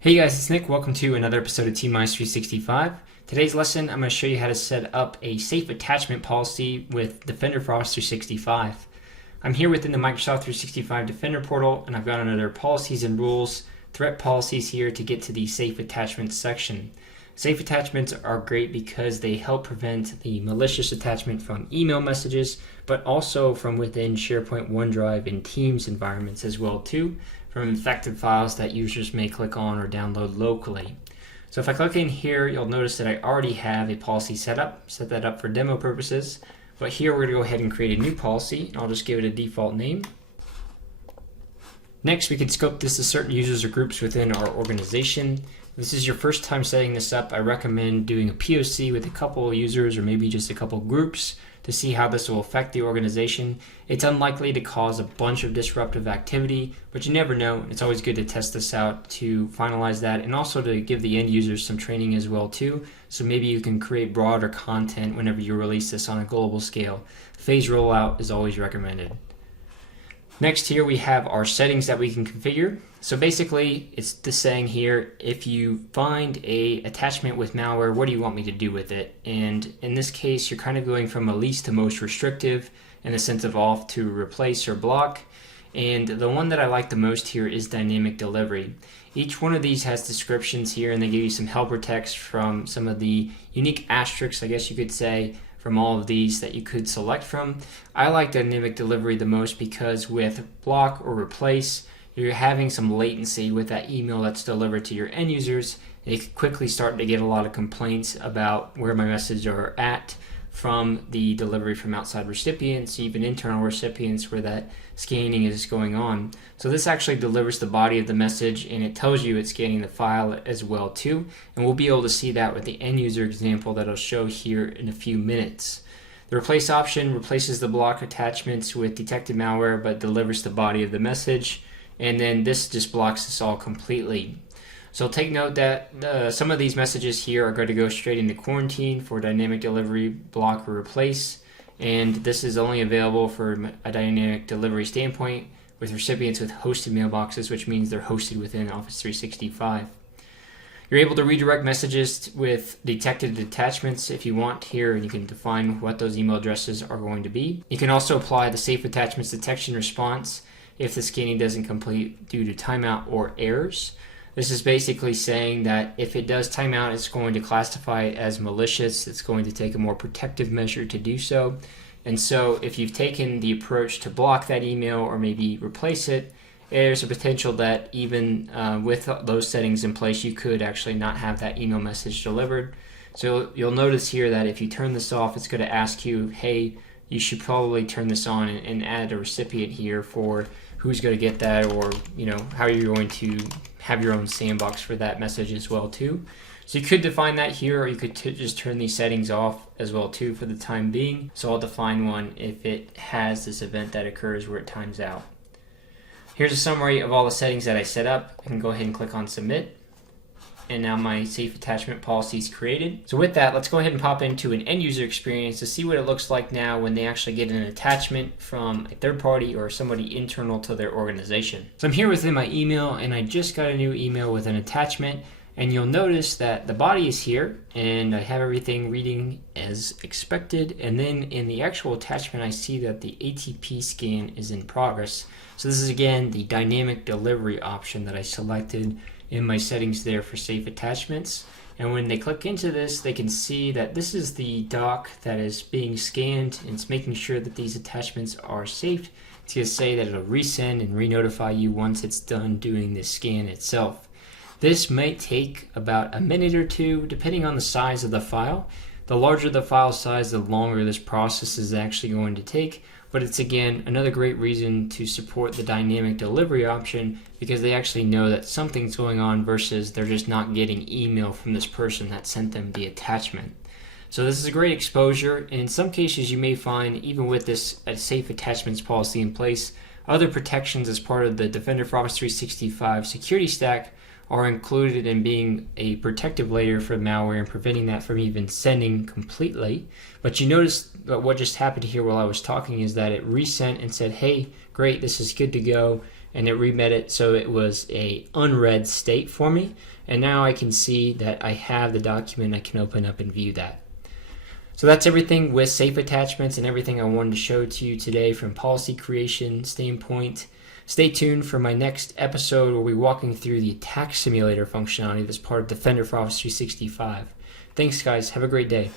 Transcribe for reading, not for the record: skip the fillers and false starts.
Hey guys, it's Nick. Welcome to another episode of T-Minus 365. Today's lesson, I'm going to show you how to set up a safe attachment policy with Defender for Office 365. I'm here within the Microsoft 365 Defender portal, and I've got under Policies and Rules, Threat Policies here to get to the Safe Attachments section. Safe attachments are great because they help prevent the malicious attachment from email messages, but also from within SharePoint, OneDrive, and Teams environments as well too, from infected files that users may click on or download locally. So if I click in here, you'll notice that I already have a policy set that up for demo purposes. But here we're going to go ahead and create a new policy. I'll just give it a default name. Next, we can scope this to certain users or groups within our organization. If this is your first time setting this up, I recommend doing a POC with a couple of users or maybe just a couple groups to see how this will affect the organization. It's unlikely to cause a bunch of disruptive activity, but you never know. It's always good to test this out to finalize that and also to give the end users some training as well too. So maybe you can create broader content whenever you release this on a global scale. Phase rollout is always recommended. Next here we have our settings that we can configure. So basically it's the saying here, if you find a attachment with malware, what do you want me to do with it? And in this case, you're kind of going from a least to most restrictive in the sense of off to replace or block. And the one that I like the most here is dynamic delivery. Each one of these has descriptions here, and they give you some helper text from some of the unique asterisks, I guess you could say, from all of these that you could select from. I like dynamic delivery the most because with block or replace, you're having some latency with that email that's delivered to your end users. They could quickly start to get a lot of complaints about where my messages are at from the delivery from outside recipients, even internal recipients where that scanning is going on. So this actually delivers the body of the message, and it tells you it's scanning the file as well too. And we'll be able to see that with the end user example that I'll show here in a few minutes. The replace option replaces the block attachments with detected malware but delivers the body of the message. And then this just blocks this all completely. So take note that some of these messages here are going to go straight into quarantine for dynamic delivery, block, or replace. And this is only available for a dynamic delivery standpoint with recipients with hosted mailboxes, which means they're hosted within Office 365. You're able to redirect messages with detected attachments if you want here, and you can define what those email addresses are going to be. You can also apply the safe attachments detection response if the scanning doesn't complete due to timeout or errors. This is basically saying that if it does time out, it's going to classify it as malicious. It's going to take a more protective measure to do so. And so if you've taken the approach to block that email or maybe replace it, there's a potential that even with those settings in place, you could actually not have that email message delivered. So you'll notice here that if you turn this off, it's going to ask you, hey, you should probably turn this on and add a recipient here for who's going to get that, or how you're going to have your own sandbox for that message as well too. So you could define that here, or you could just turn these settings off as well too for the time being. So I'll define one if it has this event that occurs where it times out. Here's a summary of all the settings that I set up. I can go ahead and click on submit. And now my safe attachment policy is created. So with that, let's go ahead and pop into an end user experience to see what it looks like now when they actually get an attachment from a third party or somebody internal to their organization. So I'm here within my email, and I just got a new email with an attachment, and you'll notice that the body is here and I have everything reading as expected. And then in the actual attachment, I see that the ATP scan is in progress. So this is again the dynamic delivery option that I selected in my settings there for safe attachments. And when they click into this, they can see that this is the doc that is being scanned, and it's making sure that these attachments are safe. It's going to say that it'll resend and re-notify you once it's done doing the scan itself. This might take about a minute or two depending on the size of the file. The larger the file size, the longer this process is actually going to take. But it's again another great reason to support the dynamic delivery option, because they actually know that something's going on versus they're just not getting email from this person that sent them the attachment. So this is a great exposure, and in some cases you may find, even with this safe attachments policy in place, other protections as part of the Defender for Office 365 security stack are included in being a protective layer for malware and preventing that from even sending completely. But you notice that what just happened here while I was talking is that it resent and said, hey, great, this is good to go. and it remet it so it was a unread state for me. And now I can see that I have the document. I can open up and view that. So that's everything with safe attachments and everything I wanted to show to you today from policy creation standpoint. Stay tuned for my next episode where we'll be walking through the attack simulator functionality that's part of Defender for Office 365. Thanks, guys. Have a great day.